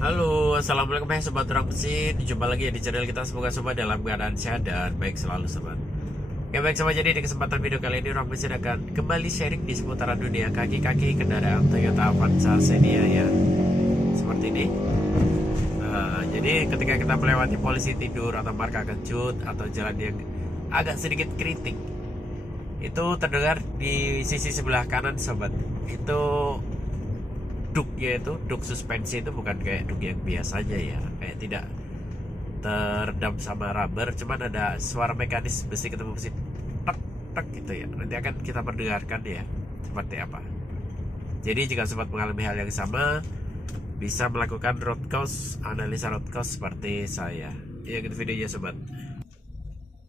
Halo, assalamualaikum sobat orang mesin. Jumpa lagi ya di channel kita. Semoga sobat dalam keadaan sehat dan baik selalu sobat. Oke baik sobat, jadi di kesempatan video kali ini orang mesin akan kembali sharing di seputaran dunia kaki-kaki kendaraan Toyota Avanza Xenia ya. Seperti ini. Jadi ketika kita melewati polisi tidur atau marka kejut atau jalan yang agak sedikit kritik, itu terdengar di sisi sebelah kanan sobat. Itu duknya, itu duk suspensi itu bukan kayak duk yang biasa aja ya, kayak tidak teredam sama rubber, cuman ada suara mekanis besi ketemu besi tek tek gitu ya. Nanti akan kita perdengarkan ya seperti apa. Jadi jika sobat mengalami hal yang sama, bisa melakukan road cause, analisa road cause seperti saya. Ya gitu videonya sobat.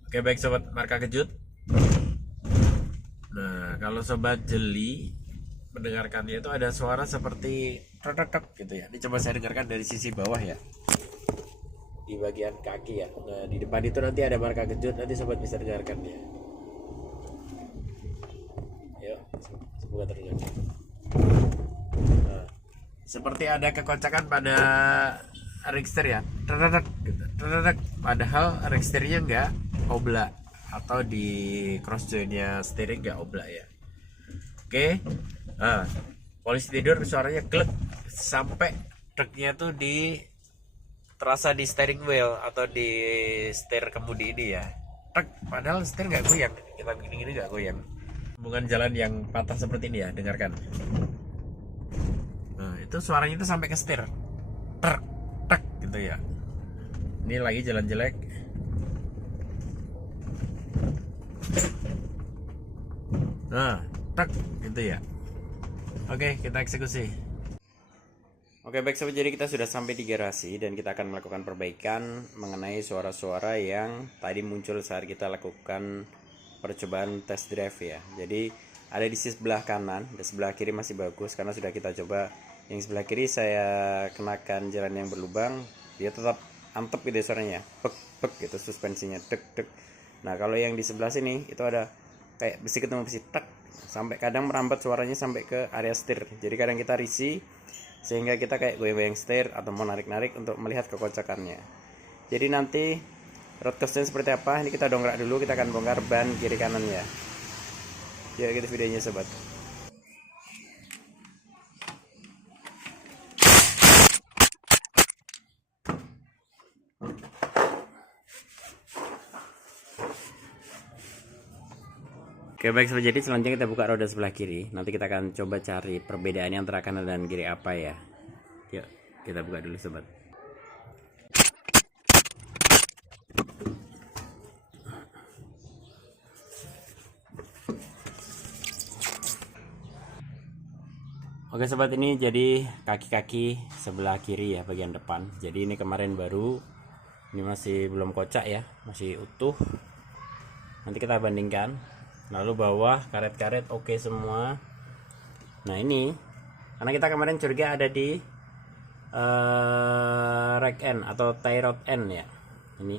Oke baik sobat marka kejut. Nah kalau sobat jeli mendengarkannya itu ada suara seperti tek gitu ya. Ini coba saya dengarkan dari sisi bawah ya, di bagian kaki ya. Nah di depan itu nanti ada marka kejut, nanti sobat bisa dengarkan ya. Yuk, semoga terdengar. Nah, seperti ada kekocakan pada ringster ya, tek gitu, padahal ringsternya enggak obrak atau di cross jointnya steering enggak obrak ya. Oke. Nah, polisi tidur suaranya glek sampai truknya tuh terasa di steering wheel atau di setir kemudi ini ya. Truk, padahal setir nggak goyang, kita begini nggak goyang. Hubungan jalan yang patah seperti ini ya, dengarkan. Nah, itu suaranya itu sampai ke setir. Truk, truk gitu ya. Ini lagi jalan jelek. Nah, truk gitu ya. Oke, kita eksekusi. Oke, baik sobat, jadi kita sudah sampai di garasi dan kita akan melakukan perbaikan mengenai suara-suara yang tadi muncul saat kita lakukan percobaan test drive ya. Jadi ada di sebelah kanan, di sebelah kiri masih bagus karena sudah kita coba. Yang sebelah kiri saya kenakan jalan yang berlubang, dia tetap antep gitu suaranya, pek pek gitu suspensinya, tek tek. Nah kalau yang di sebelah sini itu ada kayak besi ketemu besi, tek, sampai kadang merambat suaranya sampai ke area setir. Jadi kadang kita risih sehingga kita kayak goyang-goyang setir atau mau narik-narik untuk melihat kekocakannya. Jadi nanti road cause-nya seperti apa, ini kita dongkrak dulu, kita akan bongkar ban kiri kanannya. Ya gitu videonya sobat. Oke baik sobat, jadi selanjutnya kita buka roda sebelah kiri. Nanti kita akan coba cari perbedaannya antara kanan dan kiri apa ya. Yuk kita buka dulu sobat. Oke sobat, ini jadi kaki-kaki sebelah kiri ya, bagian depan. Jadi ini kemarin baru, ini masih belum kocak ya, masih utuh. Nanti kita bandingkan. Lalu bawah karet-karet oke semua. Nah ini karena kita kemarin curiga ada di rack end atau tie rod end ya. Ini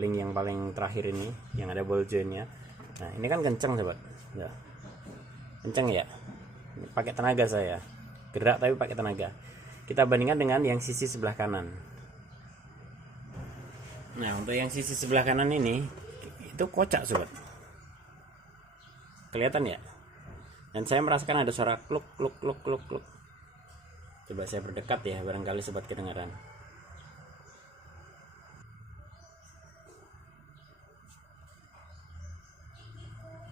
link yang paling terakhir ini yang ada ball jointnya. Nah ini kan kenceng sobat ya. Kenceng ya, pakai tenaga saya, gerak tapi pakai tenaga. Kita bandingkan dengan yang sisi sebelah kanan. Nah untuk yang sisi sebelah kanan ini itu kocak sobat, kelihatan ya. Dan saya merasakan ada suara kluk kluk kluk kluk kluk. Coba saya berdekat ya, barangkali sobat kedengaran.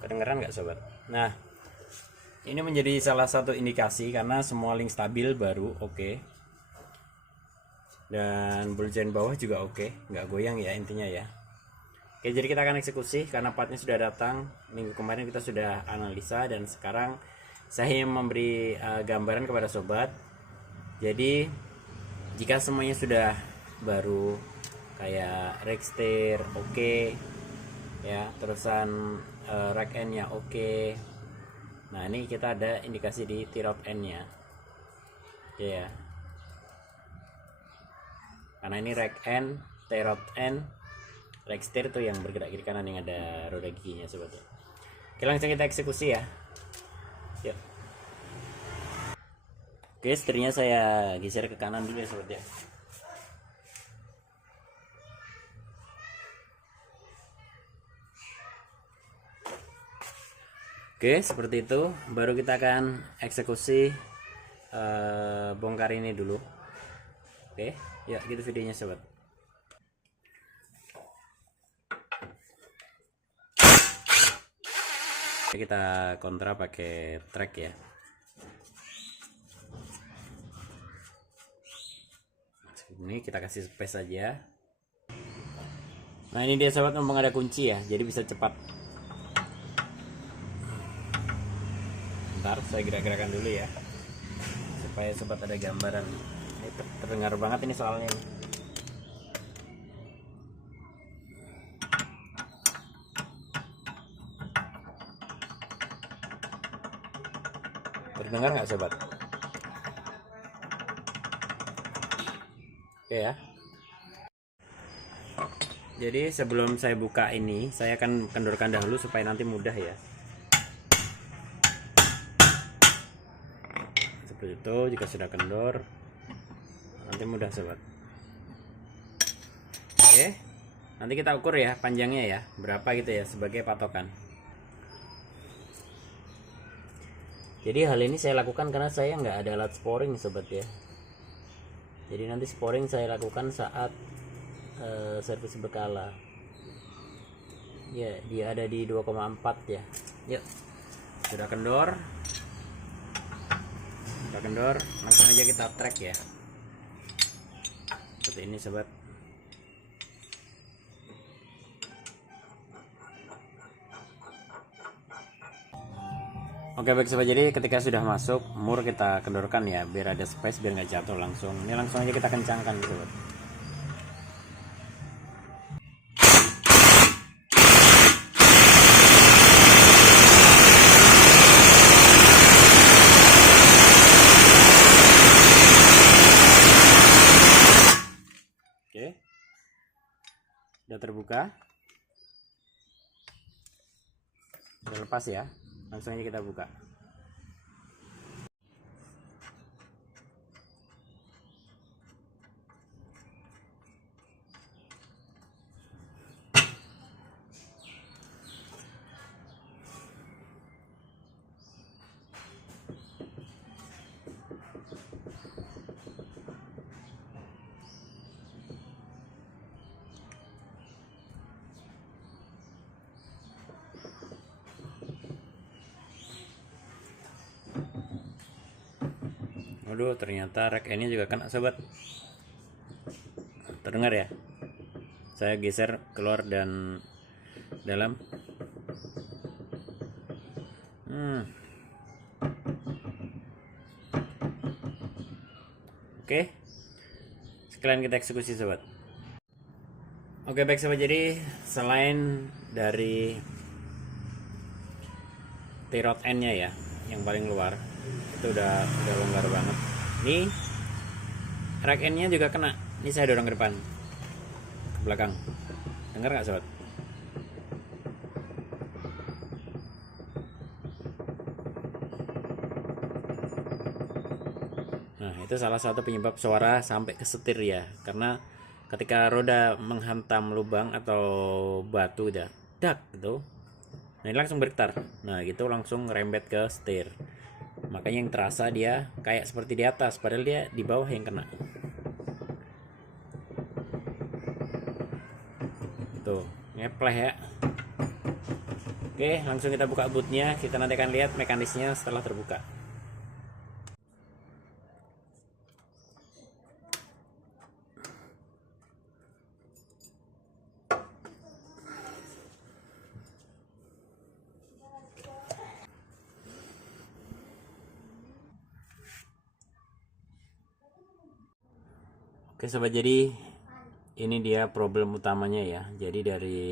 Kedengaran nggak sobat? Nah ini menjadi salah satu indikasi karena semua link stabil baru oke. Dan ball joint bawah juga oke, nggak goyang ya intinya ya. Oke, jadi kita akan eksekusi karena partnya sudah datang. Minggu kemarin kita sudah analisa dan sekarang saya memberi gambaran kepada sobat. Jadi jika semuanya sudah baru kayak rack steer oke ya, terusan rack end-nya oke. Nah, ini kita ada indikasi di tie rod end-nya. Ya. Karena ini rack end, tie rod end, rack steer tuh yang bergerak kiri kanan yang ada roda giginya sobat ya. Oke, langsung kita eksekusi ya. Yuk. Oke, setirnya saya geser ke kanan dulu ya sobat ya. Oke, seperti itu. Baru kita akan eksekusi bongkar ini dulu. Oke, ya gitu videonya sobat. Kita kontra pakai track ya. Ini kita kasih space aja. Nah ini dia sobat, mumpung ada kunci ya, jadi bisa cepat. Bentar, saya gerak-gerakan dulu ya, supaya sobat ada gambaran. Ini terdengar banget ini soalnya. Terdengar nggak sobat? Oke ya. Jadi sebelum saya buka ini, saya akan kendorkan dahulu supaya nanti mudah ya. Seperti itu, jika sudah kendor, nanti mudah sobat. Oke, nanti kita ukur ya panjangnya ya, berapa gitu ya sebagai patokan. Jadi hal ini saya lakukan karena saya nggak ada alat sporing sobat ya. Jadi nanti sporing saya lakukan saat servis berkala. Ya, dia ada di 2,4 ya. Yuk, sudah kendor. Sudah kendor, langsung aja kita track ya. Seperti ini sobat. Oke baik sobat, jadi ketika sudah masuk mur kita kendorkan ya, biar ada space, biar nggak jatuh langsung. Ini langsung aja kita kencangkan sobat. Oke, udah terbuka, udah lepas ya. Langsung aja kita buka. Waduh, ternyata rack ini juga kena sobat. Terdengar ya? Saya geser keluar dan dalam. Oke, sekalian kita eksekusi sobat. Oke baik sobat, jadi selain dari T-rod N nya ya, yang paling luar itu udah longgar banget. Ini rack N nya juga kena. Ini saya dorong ke depan, ke belakang. Dengar nggak sobat? Nah itu salah satu penyebab suara sampai ke setir ya, karena ketika roda menghantam lubang atau batu udah dak gitu, nah ini langsung bergetar. Nah gitu langsung rembet ke setir. Makanya yang terasa dia kayak seperti di atas, padahal dia di bawah yang kena. Tuh, ngepleh ya. Oke, langsung kita buka bootnya. Kita nanti akan lihat mekanisnya setelah terbuka. Oke sobat, jadi ini dia problem utamanya ya. Jadi dari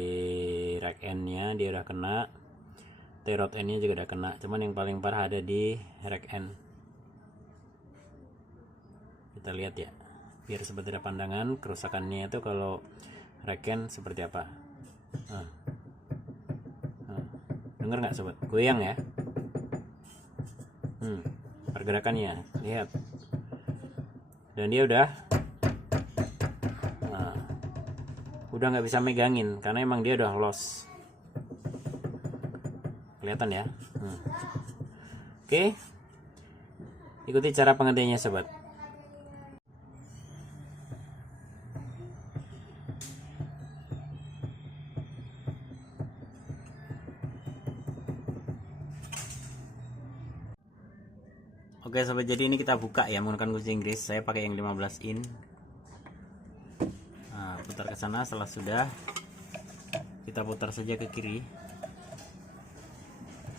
rack N nya dia udah kena, T-rod N nya juga udah kena, cuman yang paling parah ada di rack N. Kita lihat ya, biar sobat ada pandangan kerusakannya itu kalau rack N seperti apa. Dengar nggak sobat? Goyang ya. Pergerakannya lihat. dan dia udah nggak bisa megangin karena emang dia udah los. Kelihatan ya. Oke, ikuti cara pengertiannya sobat. Oke sobat, jadi ini kita buka ya menggunakan kunci Inggris. Saya pakai yang 15 in. Nah, putar ke sana. Setelah sudah, kita putar saja ke kiri.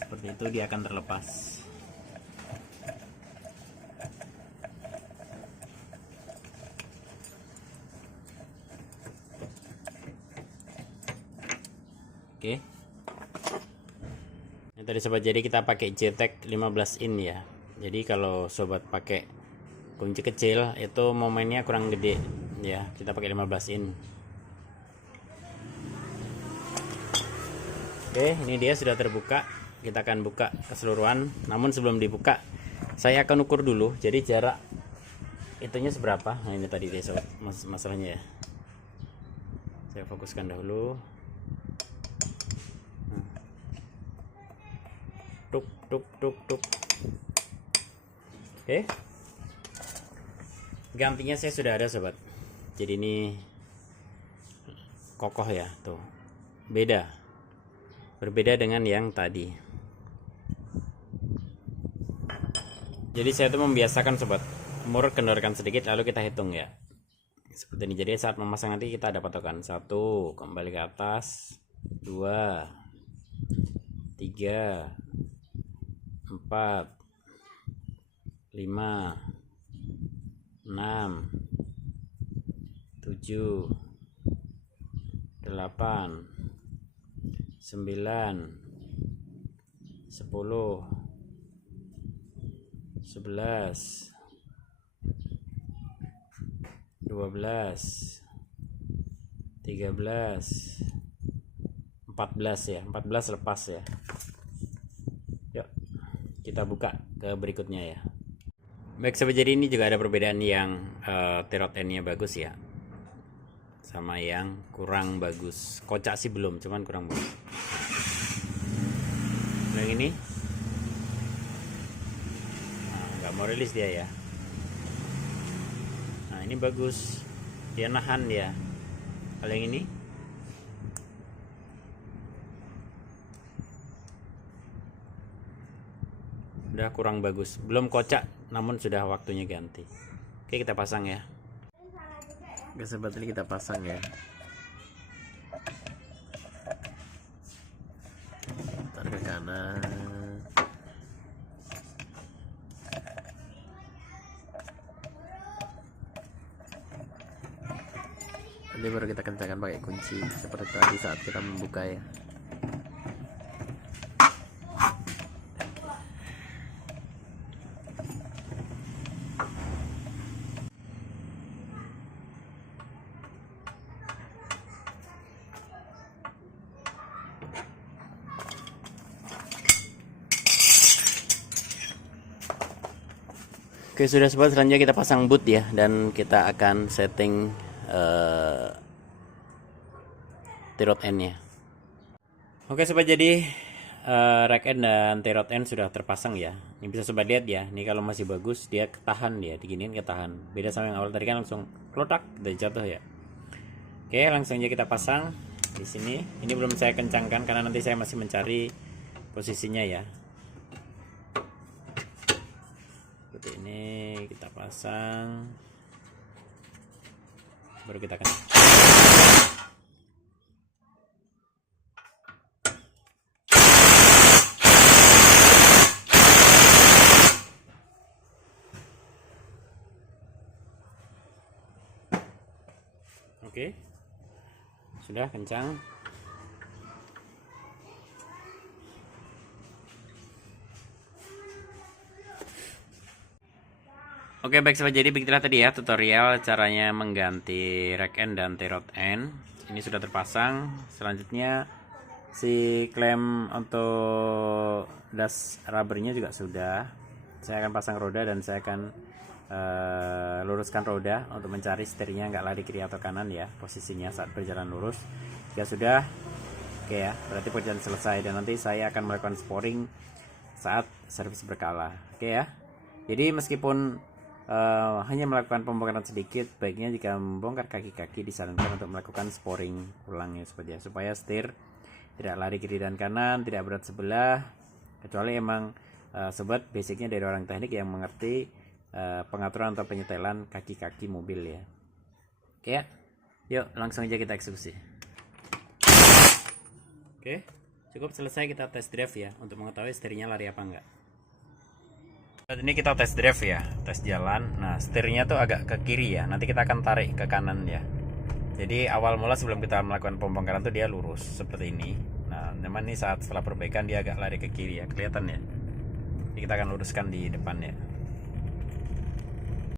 Seperti itu, dia akan terlepas. Oke. Ini tadi sobat, jadi kita pakai JTAG 15 in ya. Jadi kalau sobat pakai kunci kecil itu momennya kurang gede ya, kita pakai 15 in. Oke, ini dia sudah terbuka. Kita akan buka keseluruhan. Namun sebelum dibuka, saya akan ukur dulu. Jadi jarak itunya seberapa. Nah ini tadi deh sobat, masalahnya ya. Saya fokuskan dahulu. Tuk tuk tuk tuk. Oke, gantinya saya sudah ada sobat. Jadi ini kokoh ya, tuh berbeda dengan yang tadi. Jadi saya tuh membiasakan sobat, umur kendorkan sedikit lalu kita hitung ya, seperti ini. Jadi saat memasang nanti kita ada patokan. 1, kembali ke atas, 2, 3, 4, 5, 6, 7, 8, 9, 10, 11, 12, 13, 14 ya, 14 lepas ya. Yuk kita buka ke berikutnya ya. Baik sobat, jadi ini juga ada perbedaan yang T-rod N-nya bagus ya, sama yang kurang bagus. Kocak sih belum, cuman kurang bagus. Yang ini nggak mau rilis dia ya. Nah ini bagus, dia nahan dia. Kalau yang ini udah kurang bagus, belum kocak, namun sudah waktunya ganti. Oke, kita pasang ya. Oke sobat, ini kita pasang ya. Tarik ke kanan. Nanti baru kita kencangkan pakai kunci seperti tadi saat kita membuka ya. Oke sudah sobat, selanjutnya kita pasang boot ya, dan kita akan setting T-rod N nya. Oke sobat, jadi rack end dan T-rod N sudah terpasang ya. Ini bisa sobat lihat ya, ini kalau masih bagus dia ketahan ya, diginiin ketahan. Beda sama yang awal tadi kan langsung klotak dan jatuh ya. Oke, langsung aja kita pasang di sini. Ini belum saya kencangkan karena nanti saya masih mencari posisinya ya. Seperti ini kita pasang, baru kita akan oke, sudah kencang. Oke baik sobat, jadi begitulah tadi ya tutorial caranya mengganti rack end dan T-rod N. Ini sudah terpasang. Selanjutnya si klem untuk das rubbernya juga sudah. Saya akan pasang roda dan saya akan luruskan roda untuk mencari setirnya nggak lari kiri atau kanan ya posisinya saat berjalan lurus. Jika sudah, oke ya, berarti perjalanan selesai, dan nanti saya akan melakukan sporing saat servis berkala. Oke ya. Jadi meskipun hanya melakukan pembongkaran sedikit, baiknya jika membongkar kaki-kaki disarankan untuk melakukan sporing ulang ya sobat ya, supaya setir tidak lari kiri dan kanan, tidak berat sebelah, kecuali emang sobat basicnya dari orang teknik yang mengerti pengaturan atau penyetelan kaki-kaki mobil ya. Oke ya, yuk langsung aja kita eksekusi. Oke, cukup selesai kita test drive ya untuk mengetahui setirnya lari apa enggak. Saat ini kita test drive ya, tes jalan. Nah, setirnya tuh agak ke kiri ya, nanti kita akan tarik ke kanan ya. Jadi awal mula sebelum kita melakukan pembongkaran tuh dia lurus seperti ini. Nah, memang nih saat setelah perbaikan dia agak lari ke kiri ya, kelihatan ya. Jadi kita akan luruskan di depan ya.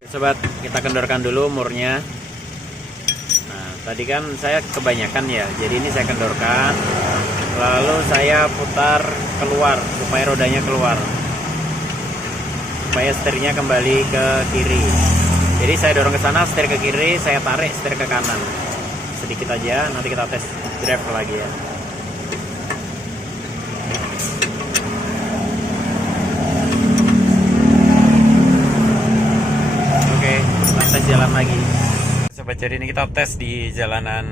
Sobat, kita kendorkan dulu murnya. Nah, tadi kan saya kebanyakan ya, jadi ini saya kendorkan, lalu saya putar keluar supaya rodanya keluar, supaya setirnya kembali ke kiri. Jadi saya dorong ke sana, setir ke kiri, saya tarik setir ke kanan sedikit aja, nanti kita tes drive lagi ya. Oke, kita tes jalan lagi sobat. Jadi ini kita tes di jalanan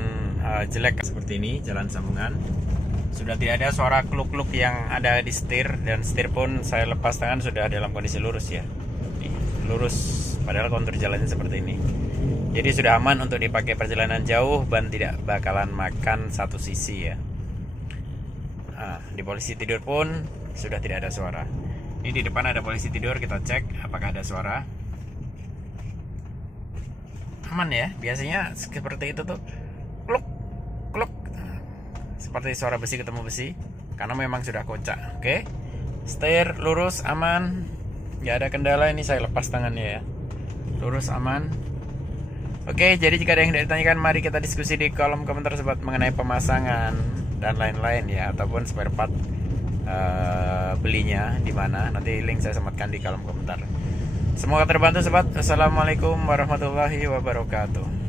jelek seperti ini, jalan sambungan. Sudah tidak ada suara kluk-kluk yang ada di setir, dan setir pun saya lepas tangan sudah dalam kondisi lurus ya. Nih, lurus, padahal kontur jalannya seperti ini. Jadi sudah aman untuk dipakai perjalanan jauh, ban tidak bakalan makan satu sisi ya. Nah, di polisi tidur pun sudah tidak ada suara. Ini di depan ada polisi tidur, kita cek apakah ada suara. Aman ya, biasanya seperti itu tuh, kluk kluk, seperti suara besi ketemu besi, karena memang sudah kocak. Oke, setir lurus aman, nggak ada kendala. Ini saya lepas tangannya ya, lurus aman. Oke, jadi jika ada yang tidak ditanyakan, mari kita diskusi di kolom komentar sobat mengenai pemasangan dan lain-lain ya, ataupun spare part belinya di mana. Nanti link saya sematkan di kolom komentar. Semoga terbantu sobat. Assalamualaikum warahmatullahi wabarakatuh.